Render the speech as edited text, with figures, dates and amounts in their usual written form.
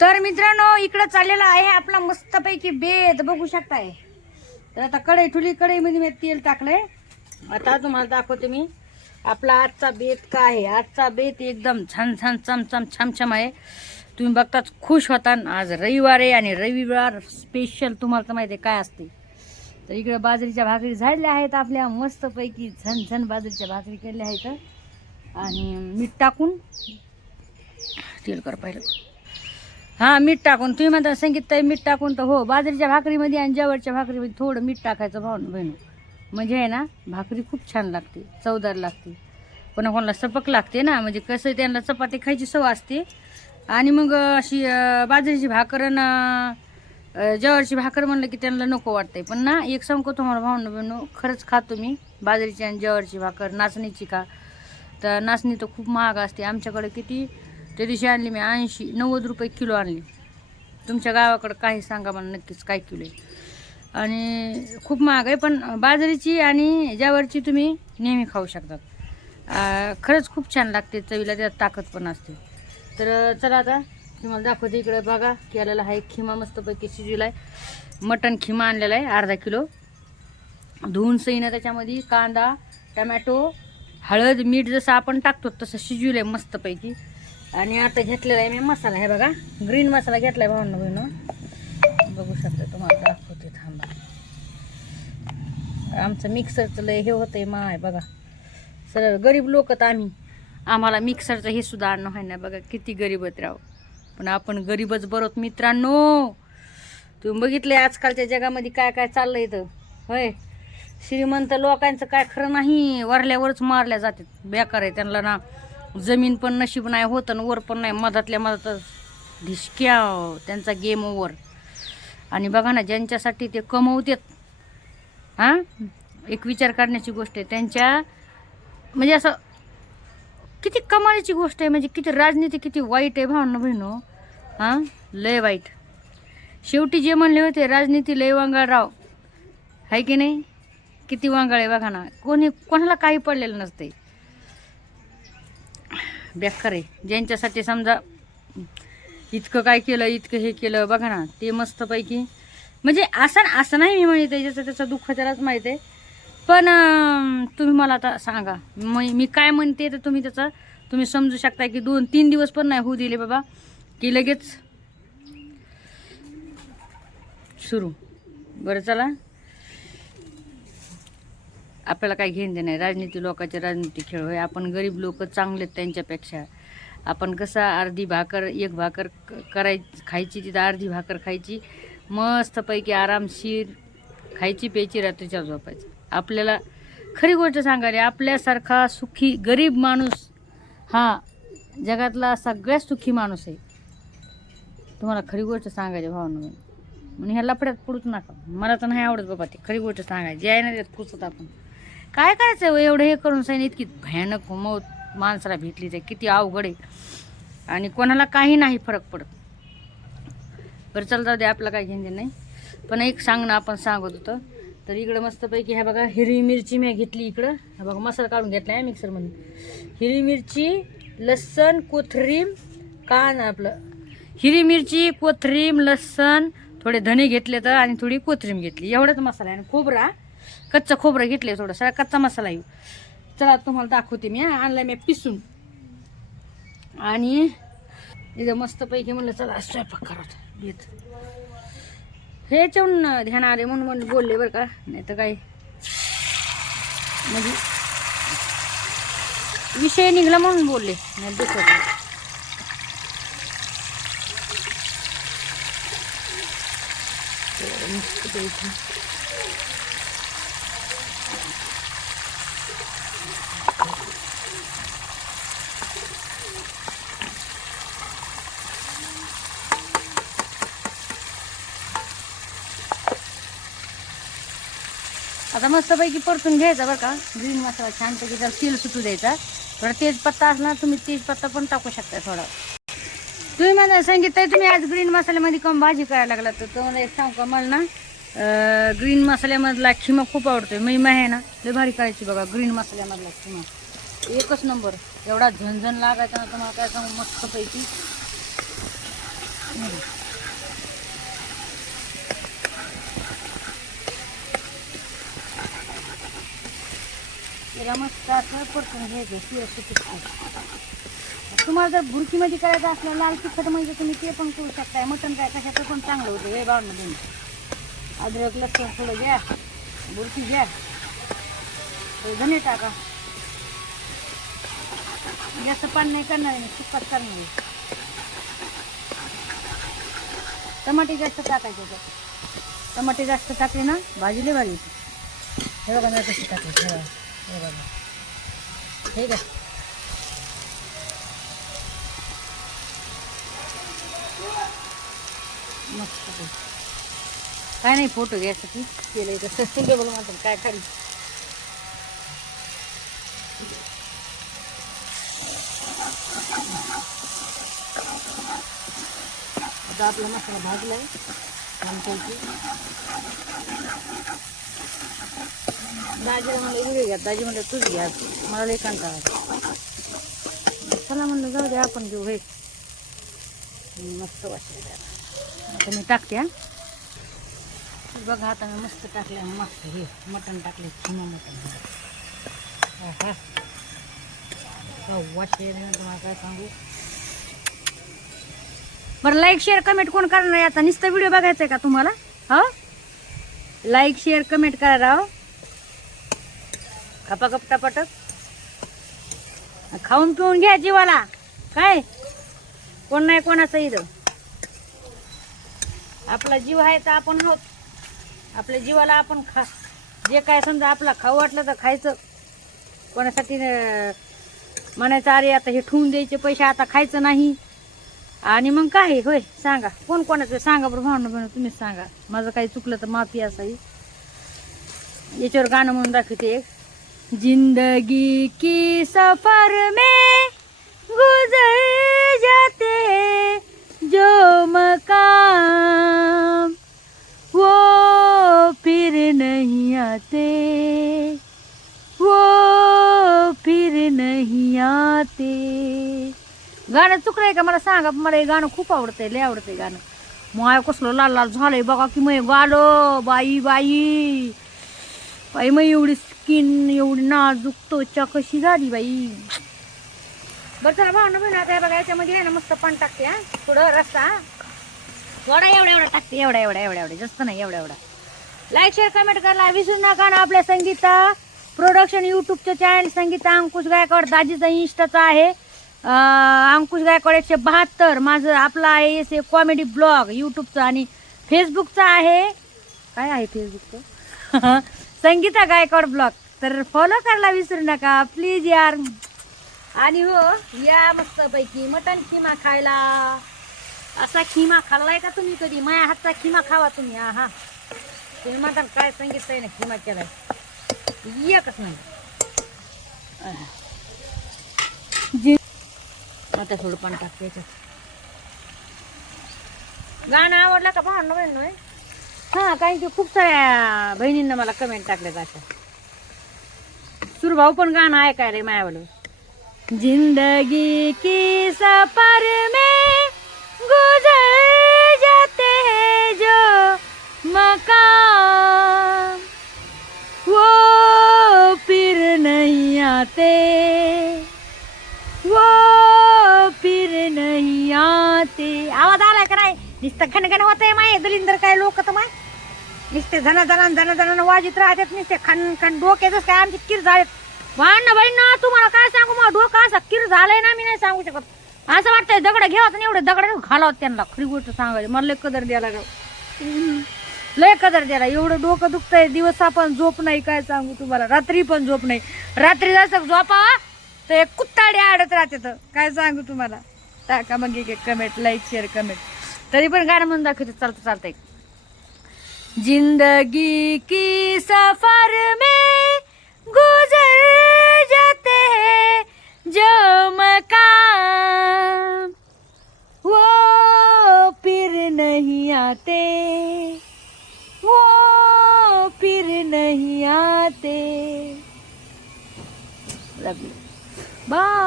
तर मित्रांनो इकडे चाललेला आहे आपला मस्तपैकी बेत बघू शकताय. तर आता कढईमध्ये मी तेल टाकलंय. आता तुम्हाला दाखवते मी आपला आजचा बेत काय आहे. आजचा बेत एकदम छान छान चमचम छमछम आहे. तुम्ही बघताच खुश होता. आज रविवार आहे आणि रविवार स्पेशल तुम्हाला तर माहिती आहे काय असते. तर इकडे बाजरीच्या भाकरी झाडल्या आहेत आपल्या मस्तपैकी झणझण बाजरीच्या भाकरी केल्या आहेत आणि मीठ टाकून तेल कर पाहिलं. हां मीठ टाकून तुम्ही म्हणता संगीतताई मीठ टाकून. तर हो बाजरीच्या भाकरीमध्ये आणि ज्वारीच्या भाकरीमध्ये थोडं मीठ टाकायचं भावनं बहिणू. म्हणजे आहे ना भाकरी खूप छान लागते चवदार लागते. कोणा कोणाला सपक लागते ना म्हणजे कसं त्यांना चपाती खायची सवय असते आणि मग अशी बाजरीची भाकर आणि ज्वारीची भाकर म्हणलं की त्यांना नको वाटते. पण ना एक सांगतो तुम्हाला भावनं बहिणू खरंच खातो मी बाजरीची आणि ज्वारीची भाकर. नाचणीची का तर नाचणी तर खूप महाग असते. आमच्याकडे किती त्या दिवशी आणली मी 80-90 रुपये किलो आणली. तुमच्या गावाकडं काही सांगा मला नक्कीच काय किलो आहे. आणि खूप महाग आहे पण बाजरीची आणि ज्वारीची तुम्ही नेहमी खाऊ शकतात. खरंच खूप छान लागते चवीला त्यात ताकद पण असते. तर चला आता तुम्हाला दाखवते. इकडे बघा केलेला आहे खिमा मस्तपैकी शिजवला आहे. मटण खिमा आणलेला आहे अर्धा किलो धुवून सईनं. त्याच्यामध्ये कांदा टमॅटो हळद मीठ जसं आपण टाकतो तसं शिजवलं आहे मस्तपैकी. आणि आता घेतलेला आहे मी मसाला. हे बघा ग्रीन मसाला घेतला आहे भावनं बहिणं बघू शकता. तुम्हाला दाखवते थांबा. आमचं मिक्सरचं लय हे होतं आहे मा आहे बघा. सरळ गरीब लोक तर आम्हाला मिक्सरचं हे सुद्धा आणणं आहे ना. बघा किती गरीबच राहू पण आपण गरीबच बरोत मित्रांनो. तुम्ही बघितलंय आजकालच्या जगामध्ये काय काय चाललंय इथं होय. श्रीमंत लोकांचं काय खरं नाही. वरल्यावरच मारल्या जातात. बेकार आहे त्यांना ना जमीन पण नशीब नाही होत आणि वर पण नाही. मधातल्या मधातच धिसक्या त्यांचा गेम ओव्हर. आणि बघा ना ज्यांच्यासाठी ते कमवतात हां एक विचार करण्याची गोष्ट आहे त्यांच्या म्हणजे असं किती कमालीची गोष्ट आहे. म्हणजे किती राजनीती किती वाईट आहे भावना बहिणो. हां लय वाईट. शेवटी जे म्हणले होते राजनीती लय वांगाळराव आहे की नाही. किती वांगाळ आहे बघा ना. कोणाला काही पडलेलं नसते. बेकार आहे. ज्यांच्यासाठी समजा इतकं काय केलं इतकं हे केलं बघा ना ते मस्तपैकी म्हणजे असं नाही मी म्हणते ज्याचं त्याचं दुःख त्यालाच माहीत आहे. पण तुम्ही मला आता सांगा मी काय म्हणते तर तुम्ही समजू शकता की 2-3 दिवस पण नाही होऊ दिले बाबा की लगेच सुरू. बरं चला आपल्याला काय घेणं देणं नाही. राजनीती लोकांचे राजनीती खेळ होय. आपण गरीब लोक चांगलेत त्यांच्यापेक्षा. आपण कसं अर्धी भाकर एक भाकर खायची तिथं अर्धी भाकर खायची मस्तपैकी आरामशीर खायची प्यायची रात्रीच्या झोपायचं. आपल्याला खरी गोष्ट सांगायला आपल्यासारखा सुखी गरीब माणूस हा जगातला सगळ्यात सुखी माणूस आहे. तुम्हाला खरी गोष्ट सांगायची भावना म्हणून ह्या लफड्यात पडूच नका. मला तर नाही आवडत बाबा ती खरी गोष्ट सांगायची. जे आहे ना त्यात पुसत आपण काय करायचं एवढं हे करून सांगितलं. इतकी भयानक मौत माणसाला भेटली ते किती अवघड आहे आणि कोणाला काही नाही फरक पडत. बरं चल जाऊ दे आपलं काय घेणं नाही. पण एक सांगणं आपण सांगत होतं. तर इकडं मस्तपैकी ह्या बघा हिरवी मिरची मी घेतली. इकडं हा बघा मसाला काढून घेतला आहे मिक्सरमध्ये. हिरवी मिरची लसूण कोथिंबीर आपलं हिरवी मिरची कोथिंबीर लसूण थोडे धने घेतले तर आणि थोडी कोथिंबीर घेतली. एवढाच मसाला आहे. आणि खोबरा कच्चं खोबरं घेतले थोडं सगळा कच्चा मसाला येऊ. चला तुम्हाला दाखवते मी. आणला मी पिसून आणि इथं मस्तपैकी म्हणलं चला स्वयंपाक करत येत हे याच्याहून ध्यान आले म्हणून बोलले बरं का. नाही तर काय म्हणजे विषय निघला म्हणून बोलले नाही दुसरं काय. मस्तपैकी आता मस्तपैकी परतून घ्यायचा बरं का. ग्रीन मसाला छानपैकी त्याला तेल सुटू द्यायचा. थोडा तेजपत्ता असला तुम्ही तेजपत्ता पण टाकू शकता थोडा. तुम्ही मला सांगितलं तुम्ही आज ग्रीन मसाल्यामध्ये कम भाजी करायला लागला तर तुम्हाला एक सांगू का मला ना ग्रीन मसाल्यामधला खिमा खूप आवडतोय. मी आहे ना लय भारी करायची बघा ग्रीन मसाल्यामधला खिमा एकच नंबर. एवढा झणझण लागायचा ना तुम्हाला काय सांगू मस्तपैकी. त्याला मस्त असं परतून घ्यायचं सुरक्षित. तुम्हाला जर बुरकीमध्ये करायचं असलं लाल तिखट म्हणजे तुम्ही ते पण करू शकताय. मटण काय कशाचं पण चांगलं होतं हे बावमध्ये. अद्रक लसूण थोडं घ्या, बुरकी घ्या, धने टाका. जास्त पाणी नाही करणार आहे, सुक्काच करणार आहे. टमाटे जास्त टाकायचे तर टमाटे जास्त टाकले ना भाजीले भाजी येते. हे बघा कशी टाकायची. हे बघा हे का मस्त. काय नाही फोटो घ्यायसाठी केलंय तसं डबल मात्र काय खाली. आता आपला मसाला भाजलाय छानपैकी. दाजीला म्हणलं व्हिडिओ घ्या, दाजी म्हणलं तूच घ्या, मला लई कंटाळा. चला म्हणलं जाऊ दे आपण घेऊ. हे मस्त वाटलं. आता मी टाकते. बघा आता मी मस्त टाकले. मस्त हे मटण टाकले, खिमा मटण. वाटते तुम्हाला काय सांगू. बरं लाईक शेअर कमेंट कोण करणार आहे. आता नुसतं व्हिडिओ बघायचा आहे का तुम्हाला? हा लाईक शेअर कमेंट करा राव. खपाखप टपाटप खाऊन पिऊन घ्या जीवाला. काय कोण नाही कोणाचं इथं. आपला जीव आहे तर आपण आहोत. आपल्या जीवाला आपण खा जे काय समजा आपला खाऊ वाटलं तर खायचं. कोणासाठी म्हणायचं अरे आता हे ठेवून द्यायचे पैसे, आता खायचं नाही. आणि मग काय होय सांगा. कोण कोणाचं सांगा बरं भावना बहिण, तुम्हीच सांगा. माझं काही चुकलं तर माफी असावी. याच्यावर गाणं म्हणून दाखवते एक. जिंदगी की सफर में गुजर जाते जो मकाम वो फिर नहीं आते, वो फिर नहीं आते. गाणं चुकलंय का मला सांगा. मला हे गाणं खूप आवडतंय, लय आवडतंय गाणं. माय कसलं लाल लाल झालंय बघा की. मग गालो बाई बाई बाई मग एवढी स्किन एवढी नाजूक त्वचा कशी झाली बाई. बरं चला भावना बहिण आता बघा याच्यामध्ये आहे ना मस्त पान टाकते. हा थोडं रस्सा थोडा एवढा एवढा टाकते. एवढा एवढा एवढा एवढा जास्त नाही एवढा एवढा. लाईक शेअर कमेंट करायला विसरू नका ना. आपल्या संगीता प्रोडक्शन यूट्यूबचं चॅनल संगीता अंकुश गायकवाड. दाजीचा इंस्टाचा आहे अंकुश गायकवाड 172. माझं आपला आहे असे कॉमेडी ब्लॉग यूट्यूबचा. आणि फेसबुकचा आहे काय आहे फेसबुकचं संगीता गायकवाड ब्लॉग. तर फॉलो करायला विसरू नका प्लीज यार. आणि हो या मस्तपैकी मटण खिमा खायला. असा खिमा खाल्लाय का तुम्ही कधी? माझ्या हातचा खिमा खावा तुम्ही. हा हा तुम्ही मटण काय सांगितलंय ना खिमा केलाय एकच नाही. आता थोडं पाणी टाकते याच्यात. गाणं आवडलं का पाहणं बहिण? हा कारण की खूप साऱ्या बहिणींना मला कमेंट टाकल्यात अशा. सुरभाऊ पण गाणं ऐकायला मायावालं. जिंदगी की सफर में गुजर जाते हैं जो मकाम वो फिर नहीं आते, वो फिर नहीं आते. आवाज आलाय का नाही? नुसतं खनखन होत आहे माय. दलिंदर काय लोक तर माय नुसते जण वाजित राहतात. नुसते खन खन डोक्यातच काय आमची किर झालेत. भांडणं बाई ना तुम्हाला काय सांगू. मग डोकं असं किर झालंय ना मी नाही सांगू शकत. असं वाटतंय दगड घ्यावत आणि एवढे दगड घालावत त्यांना. खरी गोष्ट सांगायची मला लय कदर द्यायला गाव. लय कदर द्यायला. एवढं डोकं दुखतंय. दिवस आपण झोप नाही काय सांगू तुम्हाला. रात्री पण झोप नाही. रात्री जसं झोपावा तर एक कुत्ताडे आडत राहते तर काय सांगू तुम्हाला. टाका मग एक कमेंट लाईक शेअर कमेंट. तरी पण गाणं म्हणून दाखवते चालतं चालतंय. जिंदगी की सफर में गुजर जाते हैं जो मकाम वो फिर नहीं आते, वो फिर नहीं आते. लव यू बाय.